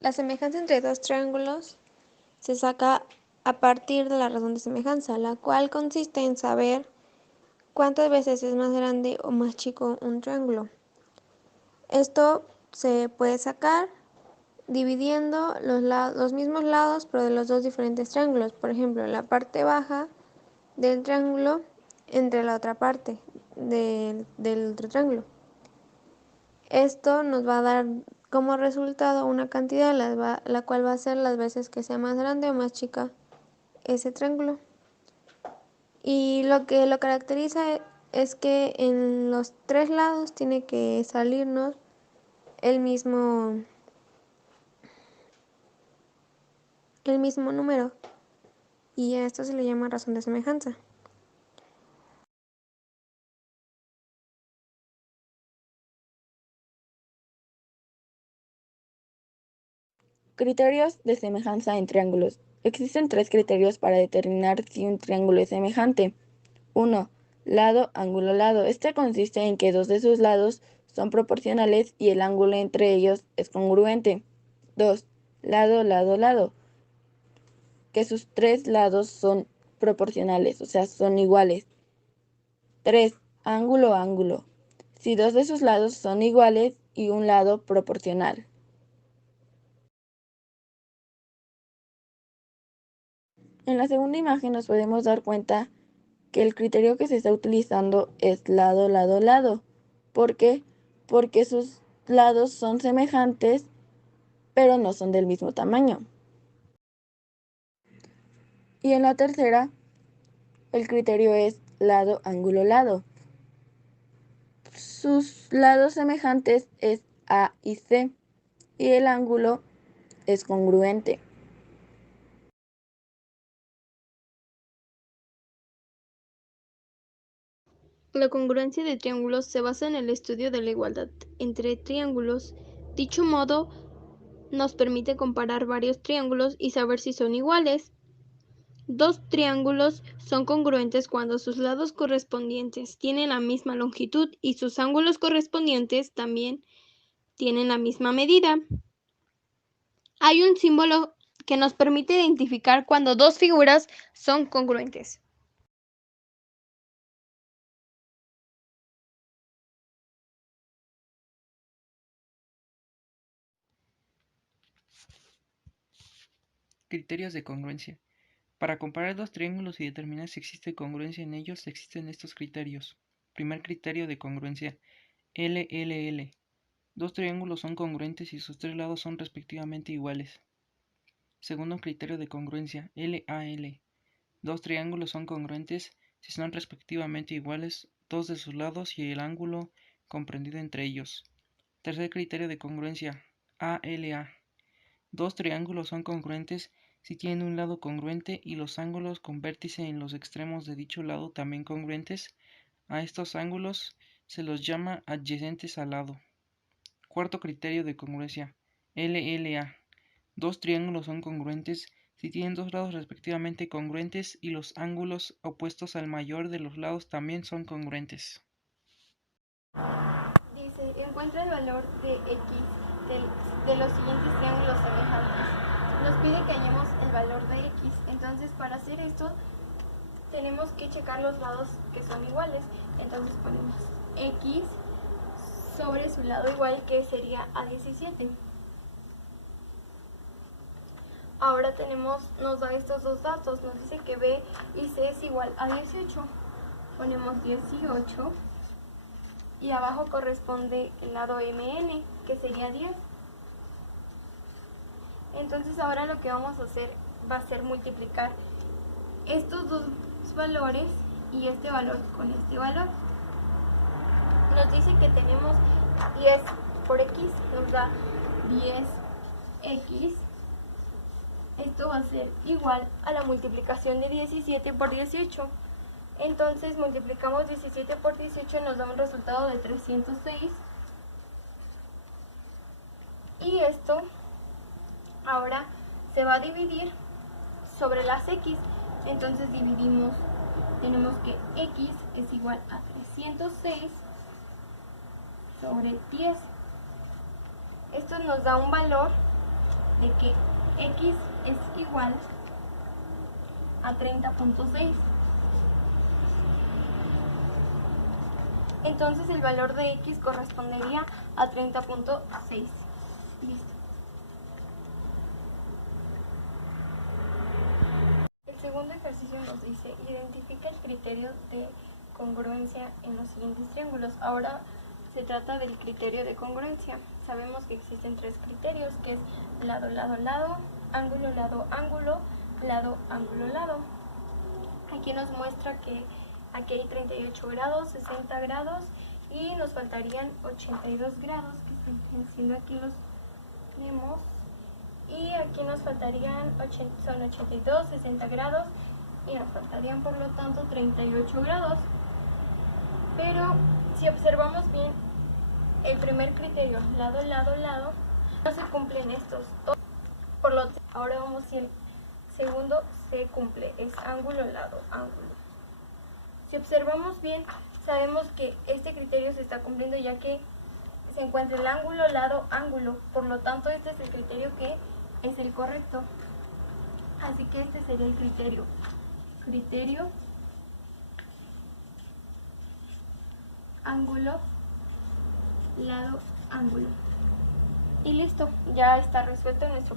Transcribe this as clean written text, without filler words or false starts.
La semejanza entre dos triángulos se saca a partir de la razón de semejanza, la cual consiste en saber cuántas veces es más grande o más chico un triángulo. Esto se puede sacar dividiendo los mismos lados pero de los dos diferentes triángulos. Por ejemplo, la parte baja del triángulo entre la otra parte del otro triángulo. Esto nos va a dar como resultado una cantidad la cual va a ser las veces que sea más grande o más chica ese triángulo. Y lo que lo caracteriza es que en los tres lados tiene que salirnos el mismo número, y a esto se le llama razón de semejanza. Criterios de semejanza en triángulos. Existen tres criterios para determinar si un triángulo es semejante. 1. Lado, ángulo, lado. Este consiste en que dos de sus lados son proporcionales y el ángulo entre ellos es congruente. 2. Lado, lado, lado. Que sus tres lados son proporcionales, o sea, son iguales. 3. Ángulo, ángulo. Si dos de sus lados son iguales y un lado proporcional. En la segunda imagen nos podemos dar cuenta que el criterio que se está utilizando es lado, lado, lado. ¿Por qué? Porque sus lados son semejantes, pero no son del mismo tamaño. Y en la tercera, el criterio es lado, ángulo, lado. Sus lados semejantes es A y C, y el ángulo es congruente. La congruencia de triángulos se basa en el estudio de la igualdad entre triángulos. Dicho modo, nos permite comparar varios triángulos y saber si son iguales. Dos triángulos son congruentes cuando sus lados correspondientes tienen la misma longitud y sus ángulos correspondientes también tienen la misma medida. Hay un símbolo que nos permite identificar cuando dos figuras son congruentes. Criterios de congruencia. Para comparar dos triángulos y determinar si existe congruencia en ellos, existen estos criterios. Primer criterio de congruencia, LLL. Dos triángulos son congruentes si sus tres lados son respectivamente iguales. Segundo criterio de congruencia, LAL. Dos triángulos son congruentes si son respectivamente iguales dos de sus lados y el ángulo comprendido entre ellos. Tercer criterio de congruencia, ALA. Dos triángulos son congruentes si tienen un lado congruente y los ángulos con vértice en los extremos de dicho lado también congruentes. A estos ángulos se los llama adyacentes al lado. Cuarto criterio de congruencia, LLA. Dos triángulos son congruentes si tienen dos lados respectivamente congruentes y los ángulos opuestos al mayor de los lados también son congruentes. Dice, encuentra el valor de x de los siguientes triángulos semejantes. Nos pide que hallemos el valor de x. Entonces, para hacer esto, tenemos que checar los lados que son iguales. Entonces ponemos x sobre su lado igual, que sería a 17. Ahora nos da estos dos datos, nos dice que b y c es igual a 18. Ponemos 18 y abajo corresponde el lado mn, que sería 10. Entonces ahora lo que vamos a hacer va a ser multiplicar estos dos valores y este valor con este valor. Nos dice que tenemos 10 por x, nos da 10x. Esto va a ser igual a la multiplicación de 17 por 18. Entonces multiplicamos 17 por 18 y nos da un resultado de 306. Y esto ahora se va a dividir sobre las x. Entonces dividimos, tenemos que x es igual a 306 sobre 10. Esto nos da un valor de que x es igual a 30.6. Entonces el valor de x correspondería a 30.6. Listo. El segundo ejercicio nos dice, identifica el criterio de congruencia en los siguientes triángulos. Ahora se trata del criterio de congruencia. Sabemos que existen tres criterios, que es lado, lado, lado, ángulo, lado, ángulo, lado, ángulo, lado. Aquí nos muestra que aquí hay 38 grados, 60 grados y nos faltarían 82 grados, que están siendo aquí los tenemos. Y aquí nos faltarían, son 82, 60 grados y nos faltarían por lo tanto 38 grados. Pero si observamos bien el primer criterio, lado, lado, lado, no se cumplen estos dos. Por lo tanto, ahora vamos si el segundo se cumple, es ángulo, lado, ángulo. Si observamos bien, sabemos que este criterio se está cumpliendo ya que se encuentra el ángulo, lado, ángulo. Por lo tanto, este es el criterio que es el correcto. Así que este sería el criterio. Criterio, ángulo, lado, ángulo. Y listo, ya está resuelto nuestro